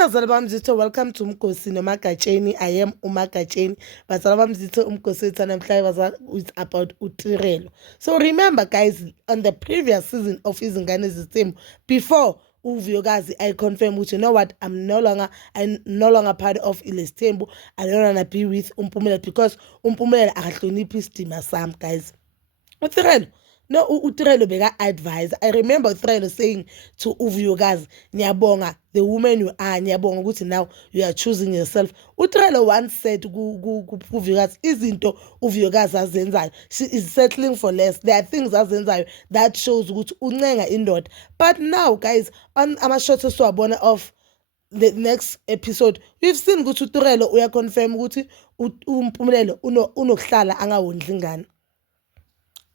bazali bami zitho, welcome to Umgosi noMagatsheni. I am uMagatsheni. Bazali bami zitho, Umgosi wethu namhlanje is about uTirelo. So remember guys, on the previous season of Izingane Zesithembu, before uVuyokazi I confirm which, you know what, I'm no longer part of iLesithembu. I don't wanna be with Umpumelelo because Umpumelelo akahloniphi isidima sami guys. uTirelo, no, uTirelo beka advise. I remember uTirelo saying to uVuyokazi, "Ngiyabonga the woman you are, ngiyabonga ukuthi now you are choosing yourself." uTirelo once said kuVuyokazi, izinto uVuyokazi azenzayo, she is settling for less. There are things azenzayo that shows ukuthi uncenga indoda. But now guys, on ama-shots esiwabona of the next episode, we've seen ukuthi uTirelo uyaconfirm ukuthi uMpumelelo unokuhlala angawondli ingane,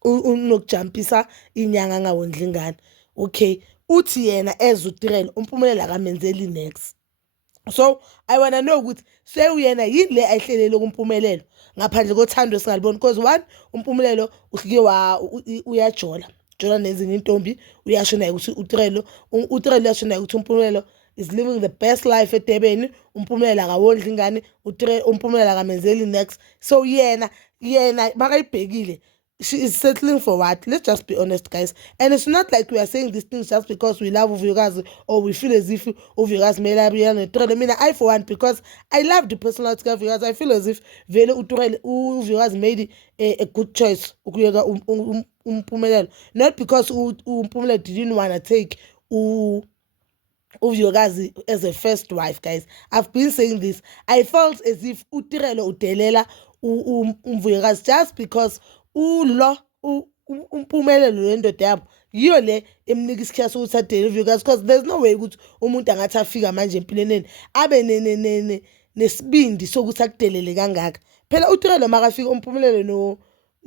unokujampisa inyanga angawondli ingane. Okay, uthi yena as uTirelo uMpumelelo akamenzeli next. So I wanna know ukuthi sewuyena yini le ayihlelele kuMpumelelo ngaphandle kothando singaliboni, because one, uMpumelelo uhlike uyajola nezinye intombi, uyasho naye ukuthi uTirelo uyasho naye ukuthi uMpumelelo is living the best life eDurban. uMpumelelo akawondli ingane, uMpumelelo akamenzeli next. So yena makayibhekile, she is settling for what? Let's just be honest guys. And it's not like we are saying these things just because we love uVuyokazi or we feel as if uVuyokazi mele abuyane noTirelo. Mina I for one, because I love the personality of uVuyokazi, I feel as if vele uVuyokazi made a good choice ukuyeka uMpumelelo, not because uMpumelelo didn't want to take uVuyokazi as a first wife guys. I've been saying this. I felt as if uTirelo udelela uVuyokazi just because uMpumelelo lendoda yabo yiyo le emnika isikhathi sokuthi adele uVuyokazi, because there's no way ukuthi umuntu angathi afika manje empilweni abe nesibindi sokuthi akudelele kangaka. Phela uTirelo makafika uMpumelelo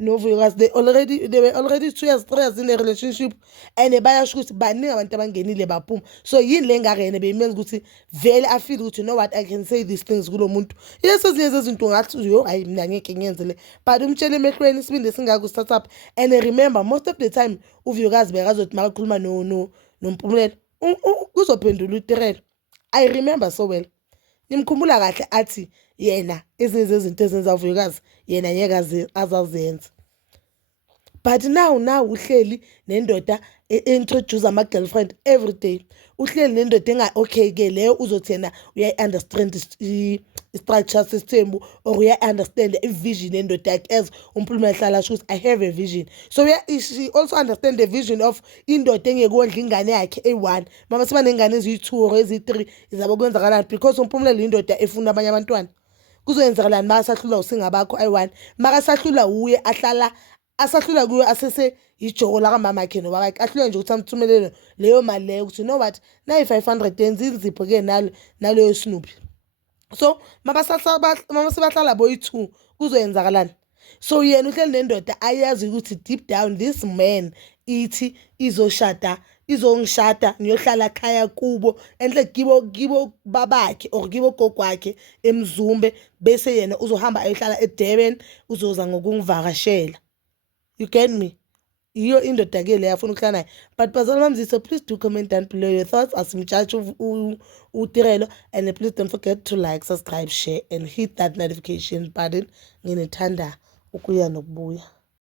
noVuyokazi, they were already 2 years 3 years in a relationship, and bayasho ukuthi baningi abantu abangenile baphuma. So yini le ngakene beyimenza ukuthi vele afeel ukuthi, you know what, I can say these things kulo muntu. Yes, ezinye zezinto ngathi yo hayi mina ngeke ngiyenze le, but umtshele emehlweni isibindi singaka start up. And remember, most of the time uVuyokazi bekazothi makakhuluma noMpumelelo kuzophendula uTirelo. I remember so well, ngimkhumbula kahle athi yena ezinye zezinto ezenza uVuyokazi yena ngeke azazenza. But now uhleli nendoda introduce ama girlfriend every day. Uhleli nendoda enga okay ke leyo uzothi yena uya-understand i-structure system, or uya-understand i-vision nendoda yakhe as uMpumelelo hlala asho ukuthi I have a vision. So she also understand the vision of indoda engekondla ingane yakhe eyi-1. Mama siba nengane eziyi-2 or eziyi-3 izaba kwenzakalani because uMpumelelo indoda efuna abanye abantwana. Kuzoyenzakalani makasahlula usingabakho ayi-1, makasahlula uye asahlula kuyo asese ijoko la kamama yakhe nobaba yakhe, ahlule nje ukuthi amthumelele leyo mali leyo ukuthi, you know what, nayi 500 yenza inzipho ke naleyo Snoopy. So mama sebahlala boyi-2 kuzoyenzakalani? So yena uhleli nendoda ayazi ukuthi deep down this man ithi izongishada niyohlala ekhaya kubo, enhle kibo babakhe or kibo gogo wakhe eMzumbe, bese yena uzohamba ayohlala eDurban, uzoza ngokungivakashela. You get me? Yiyo indoda ke leyo afuna ukuhlala naye. But bazali bami zitho, please do comment down below your thoughts as mjudge uTirelo, and please don't forget to like, subscribe, share and hit that notification button. Nginethanda ukuya nokubuya.